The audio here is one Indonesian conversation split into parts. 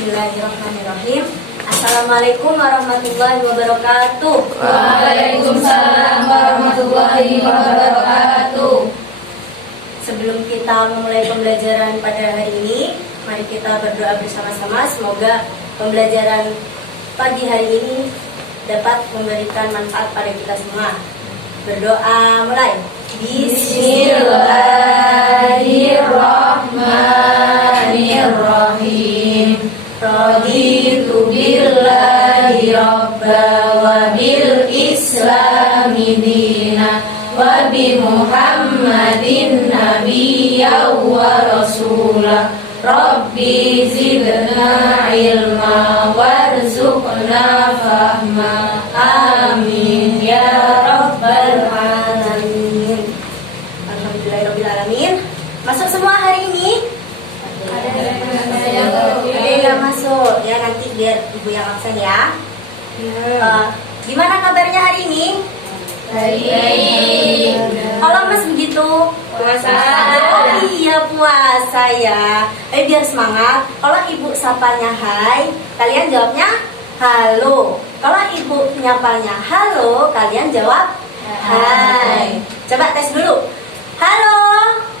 Bismillahirrahmanirrahim. Assalamualaikum warahmatullahi wabarakatuh. Waalaikumsalam warahmatullahi wabarakatuh. Sebelum kita memulai pembelajaran pada hari ini, mari kita berdoa bersama-sama. Semoga pembelajaran pagi hari ini dapat memberikan manfaat pada kita semua. Berdoa mulai. Bismillahirrahmanirrahim. Raditu billahi rabba wa bil islami dina wa bi Muhammadin nabiyya wa rasulah. Rabbi zidna ilma warzuqna fahma. Amin ya rabbal alamin. Alhamdulillahirrahmanirrahim. Masuk semua hari ini? Ada yang masuk ya, nanti biar ibu yang absen ya. Gimana kabarnya hari ini? Baik. Kalau mas begitu puasa. Oh iya puasa ya. Biar semangat. Kalau ibu sapanya hai, kalian jawabnya halo. Kalau ibu nyapanya halo, kalian jawab hai. Coba tes dulu. Halo.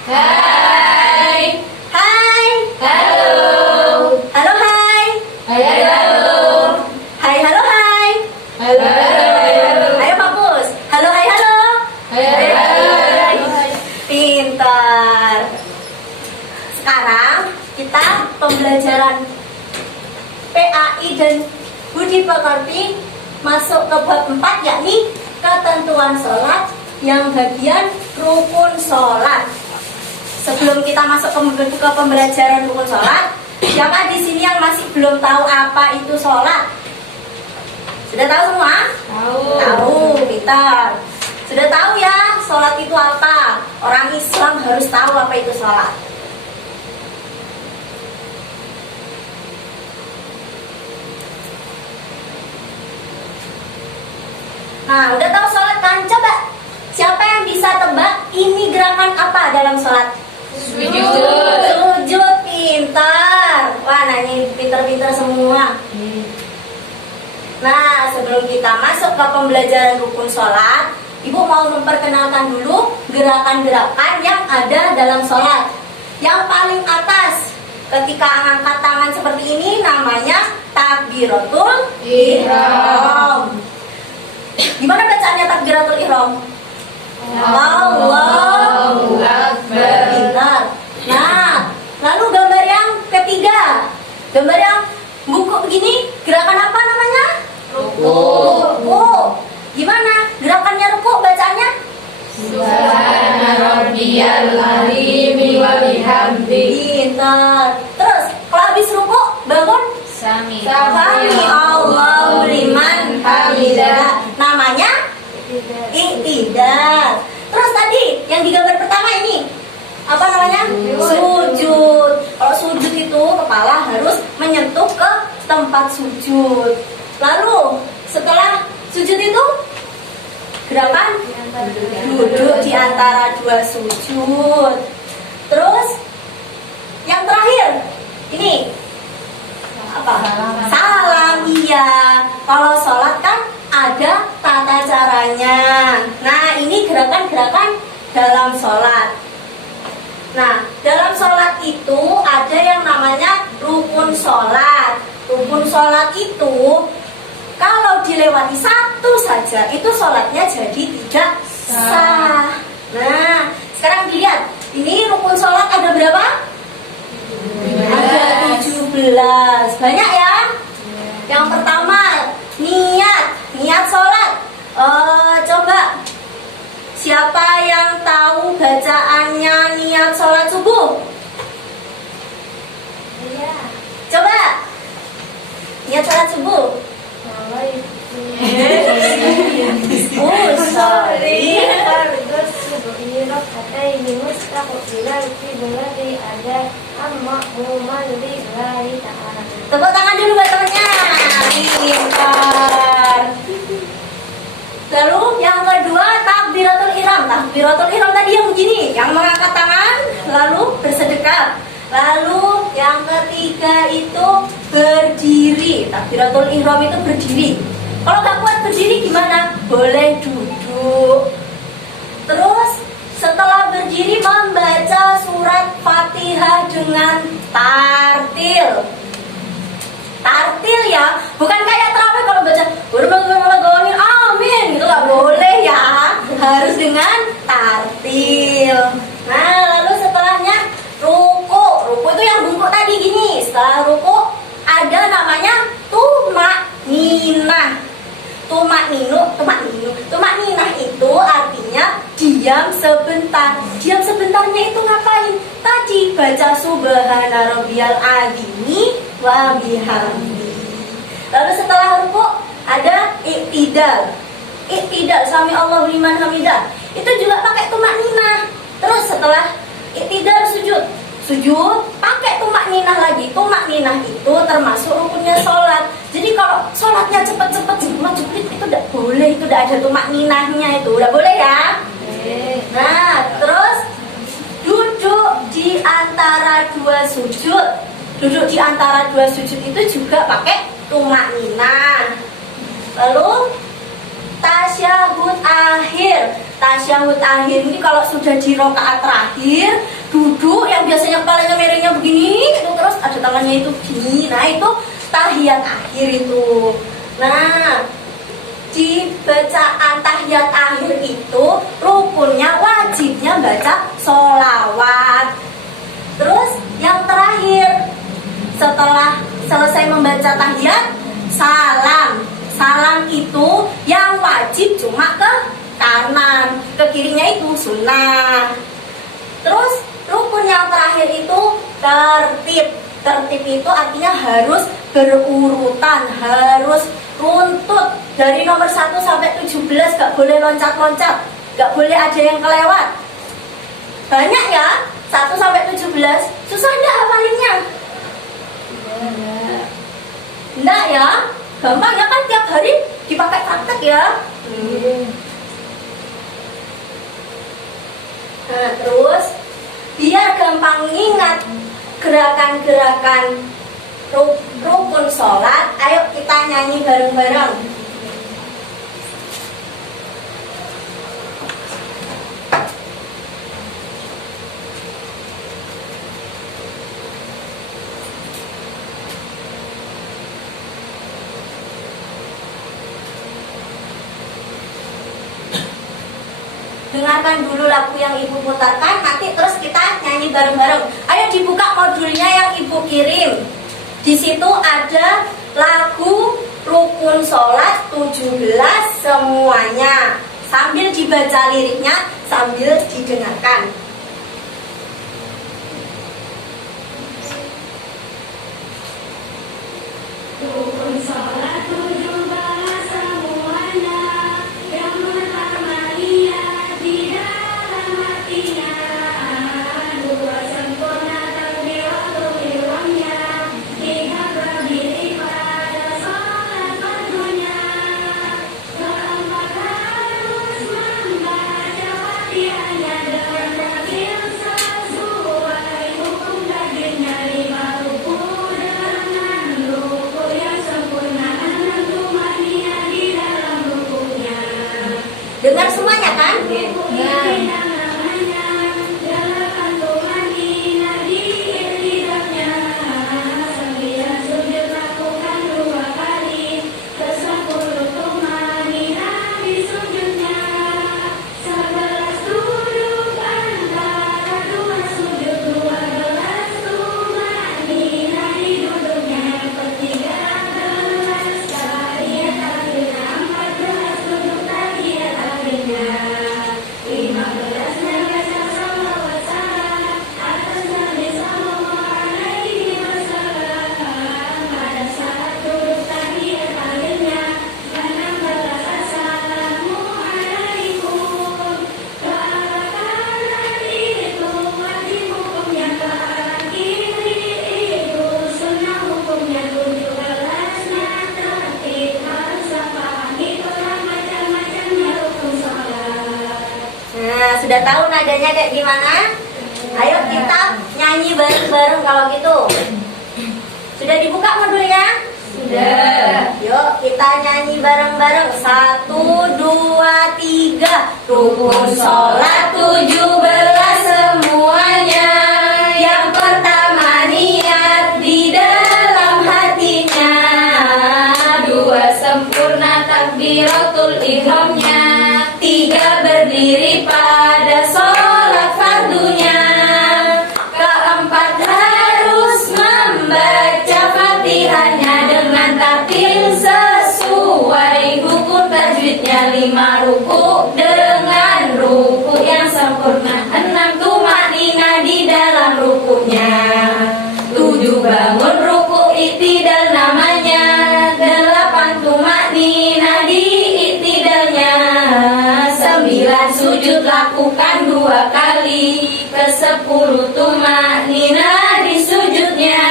Hai. Hai. Halo. Halo hai. Halo. Hai halo hai. Halo. Ayo bagus. Halo hai halo. Halo. Pintar. Sekarang kita pembelajaran PAI dan Budi Pekerti masuk ke bab 4, yakni ketentuan sholat yang bagian rukun sholat. Sebelum kita masuk ke pembelajaran rukun sholat, siapa di sini yang masih belum tahu apa itu sholat? Sudah tahu semua? Tahu, pintar. Sudah tahu ya sholat itu apa? Orang Islam harus tahu apa itu sholat. Nah, udah tahu sholat kan? Coba, siapa yang bisa tebak ini gerakan apa dalam sholat? Sujud, pintar. Wah, nanya pintar-pintar semua. Nah, sebelum kita masuk ke pembelajaran rukun sholat, ibu mau memperkenalkan dulu gerakan-gerakan yang ada dalam sholat. Yang paling atas, ketika angkat tangan seperti ini, namanya takbiratul ihram. Gimana bacaannya takbiratul ihram? Allahu Akbar. Pintar. Nah, lalu gambar yang ketiga, gambar yang bungkuk begini, gerakan apa namanya? Ruku. Gimana gerakannya ruku bacaannya? Subhana rabbiyal azim wa bihamdihi. Pintar. Terus kalau habis ruku bangun Sami Allahu liman hamidah. Namanya i'tidal. Terus tadi yang di gambar pertama ini apa namanya? Sujud. Kalau sujud itu kepala harus menyentuh ke tempat sujud. Lalu setelah sujud itu gerakan duduk di antara dua sujud. Terus yang terakhir ini apa? Salam. Iya. Kalau sholat kan ada tata caranya. Nah, ini gerakan-gerakan dalam sholat. Nah, dalam sholat itu ada yang namanya rukun sholat. Rukun sholat itu kalau dilewati satu saja, itu sholatnya jadi tidak sah. Nah, sekarang dilihat, ini rukun sholat ada berapa? Ada 17. Banyak ya? Yang pertama, niat sholat. Coba, siapa yang tahu bacaannya niat sholat subuh? Iya. Coba, niat sholat subuh. Usolli fardhu subhi rak'ataini mustaqbilal qiblati ada ma'muman lillahi ta'ala. Tepuk tangan dulu buat temennya. Pintar. Lalu yang kedua takbiratul ihram. Takbiratul ihram tadi yang begini, yang mengangkat tangan lalu bersedekap. Lalu yang ketiga itu berdiri. Takbiratul ihram itu berdiri. Kalau nggak kuat berdiri gimana? Boleh duduk. Terus setelah berdiri membaca surat Fatihah dengan tartil. Tartil ya, bukan kayak terawih kalau baca amin gitu nggak boleh ya, harus dengan tartil. Nah lalu setelahnya ruku. Ruku itu yang bungkuk tadi gini. Setelah ruku ada namanya tumak ninah. Tumak ninah itu artinya diam sebentar. Diam sebentarnya itu ngapain? Tadi baca subhana rabbiyal azimi wa bihamdi. Lalu setelah ruku ada iktidal. Iktidal sami Allahu liman hamidah. Itu juga pakai tumak ninah. Terus setelah iktidal sujud pakai tumak ninah lagi. Tumak ninah itu termasuk rukunnya sholat. Jadi kalau sholatnya cepet-cepet itu tidak boleh, itu tidak ada tumak ninahnya, itu udah boleh ya. Nah terus duduk di antara dua sujud. Duduk di antara dua sujud itu juga pakai tumak ninah. Lalu tasyahud akhir. Tasyahud akhir ini kalau sudah di rakaat terakhir duduk yang biasanya kepalanya miringnya begini itu, terus ada tangannya itu begini. Nah itu tahiyat akhir itu. Nah di bacaan tahiyat akhir itu rukunnya wajibnya baca sholawat. Terus yang terakhir setelah selesai membaca tahiyat salam. Salam itu yang wajib cuma ke kanan, ke kirinya itu sunnah. Terus rukun yang terakhir itu tertib. Tertib itu artinya harus berurutan, harus runtut dari nomor 1 sampai 17, gak boleh loncat-loncat, gak boleh ada yang kelewat. Banyak ya, 1 sampai 17. Susah enggak hafalinnya? Enggak ya, gampang ya kan, tiap hari dipakai praktek ya. Nah terus biar gampang ingat gerakan-gerakan rukun sholat, ayo kita nyanyi bareng-bareng. Dengarkan dulu lagu yang ibu putarkan, nanti terus kita nyanyi bareng-bareng. Ayo dibuka modulnya yang ibu kirim. Di situ ada lagu rukun sholat 17 semuanya. Sambil dibaca liriknya, sambil didengarkan. Rukun sholat 17 semuanya. Yang pertama lihat di dalam hatinya. Dua sempurna takbiratul ihramnya. Tiga berdiri pada sholat fardunya. Keempat harus membaca fatihahnya dengan tartil sesuai hukum dagingnya. 5 rukun dengan ruku yang sempurna. 6 tumaniyah di dalam rukunya. Dengar semuanya kan? Nah, sudah tahu nadanya kayak gimana? Ayo kita nyanyi bareng-bareng kalau gitu. Sudah Sudah dibuka modulnya? Sudah. Yuk kita nyanyi bareng-bareng. 1, 2, 3. Rukun sholat 17 semuanya. Yang pertama niat di dalam hatinya. 2 sempurna takbiratul ihramnya. 3 berdiri pada sholat fardunya. 4 harus membaca fatihahnya dengan tartil sesuai hukum tajwidnya. 5 ruku dengan ruku yang sempurna. 6 tumakninah di dalam rukunya. 7 bangun ruku iktidal namanya. 8 tumakninah di iktidalnya. 9 sujud lakukan 2 kali. Ke-10 tumakninah di sujudnya.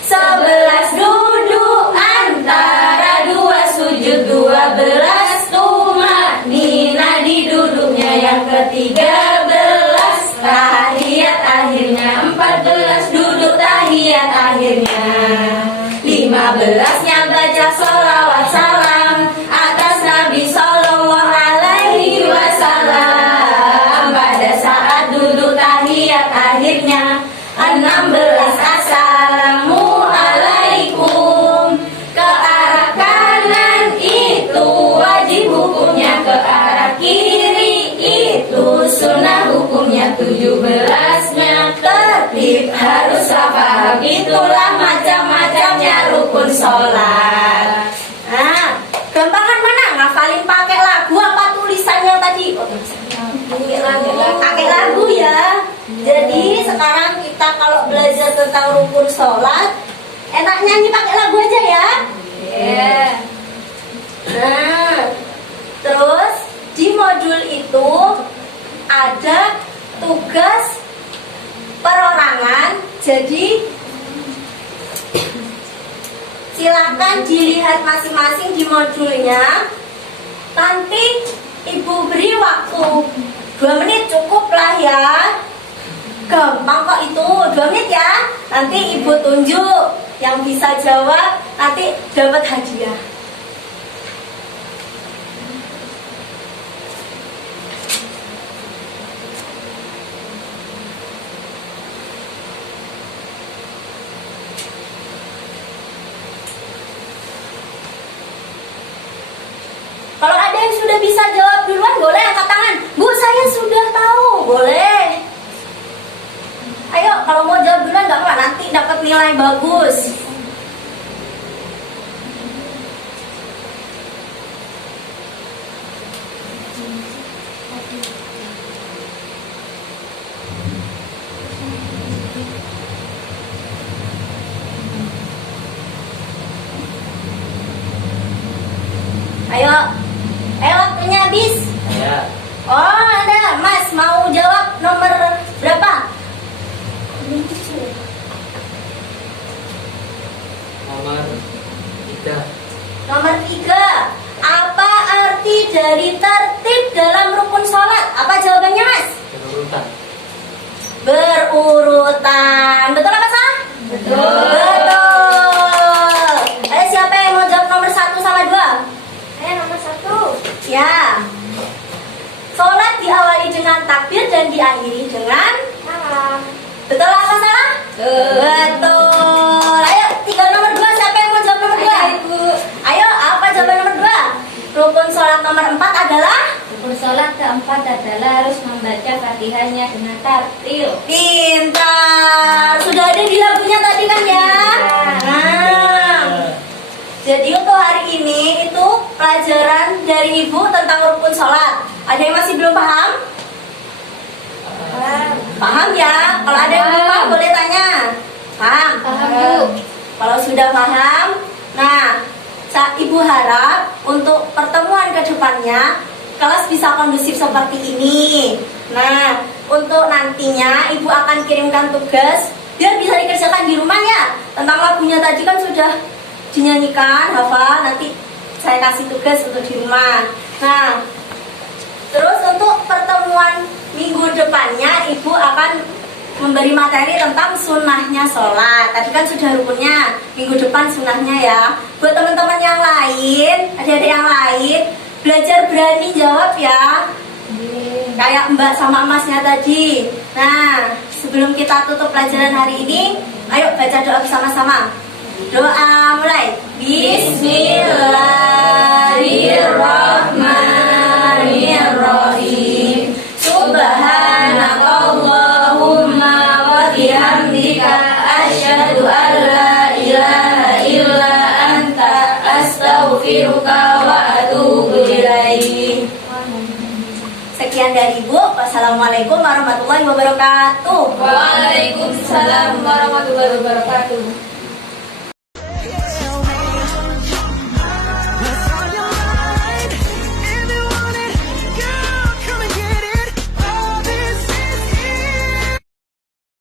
11 duduk antara 2 sujud. 12 tumakninah di duduknya. Yang ke-13 tahiyat akhirnya. 14 duduk tahiyat akhirnya. 15-nya baca sholawat salam atas Nabi Sallallahu Alaihi Wasallam pada saat duduk tahiyat akhirnya. 16 assalamualaikum. Ke arah kanan itu wajib hukumnya. Ke arah kiri itu sunnah hukumnya. 17-nya tertib haruslah paham. Itulah macam-macamnya rukun sholat. Nah, gampangan mana? Ngafalin pakai lagu apa tulisannya tadi? Pakai lagu ya. Jadi sekarang kita kalau belajar tentang rukun sholat, enak nyanyi pakai lagu aja ya. Yeah. Nah, terus di modul itu ada tugas perorangan. Jadi silakan dilihat masing-masing di modulnya. Nanti ibu beri waktu 2 menit cukup lah ya. Gampang kok itu, 2 menit ya. Nanti ibu tunjuk yang bisa jawab nanti dapat hadiah. Kalau ada yang sudah bisa jawab duluan, boleh angkat tangan. Bu, saya sudah tahu. Boleh. Ayo, kalau mau jawab duluan nggak apa, nanti dapat nilai bagus. Ayo, waktunya habis. Ya, Oh, ada Mas mau jawab nomor berapa? nomor 3. Nomor 3. Apa arti dari tertib dalam rukun sholat? Apa jawabannya Mas? Berurutan. Berurutan. Betul apa salah? Betul. Betul. Ada siapa yang mau jawab nomor 1 sama 2? Saya nomor 1. Ya. Sholat diawali dengan takbir dan diakhiri dengan Salam. betul apa salah? Betul. Ayo, tinggal nomor 2. Siapa yang mau jawab nomor 2? Ibu. Ayo, apa jawaban nomor 2? Rukun sholat nomor 4 adalah? Rukun sholat keempat adalah harus membaca fatihahnya dengan tartil. Pintar. Sudah ada di lagunya tadi kan ya? Nah, jadi untuk hari ini itu pelajaran dari ibu tentang rukun sholat. Ada yang masih belum paham? Paham ya? Kalau ada yang belum paham boleh tanya. Paham? Paham, Bu. Kalau sudah paham, nah, ibu harap untuk pertemuan kedepannya kelas bisa kondusif seperti ini. Nah, untuk nantinya ibu akan kirimkan tugas biar bisa dikerjakan di rumah ya. Tentang lagunya tadi kan sudah dinyanyikan, hafal. Nanti saya kasih tugas untuk di rumah. Nah, terus untuk pertemuan minggu depannya ibu akan memberi materi tentang sunnahnya sholat. Tadi kan sudah rukunnya, minggu depan sunnahnya ya. Buat teman-teman yang lain, adik-adik yang lain, belajar berani jawab ya. Kayak Mbak sama Masnya tadi. Nah, sebelum kita tutup pelajaran hari ini, ayo baca doa bersama-sama. Doa mulai. Bismillahirrahmanirrahim. Subhanakallahumma wa bihamdika asyhadu an la ilaha illa anta astaghfiruka wa atubu ilaik. Sekian dari Ibu. Wassalamualaikum warahmatullahi wabarakatuh. Waalaikumsalam warahmatullahi wabarakatuh.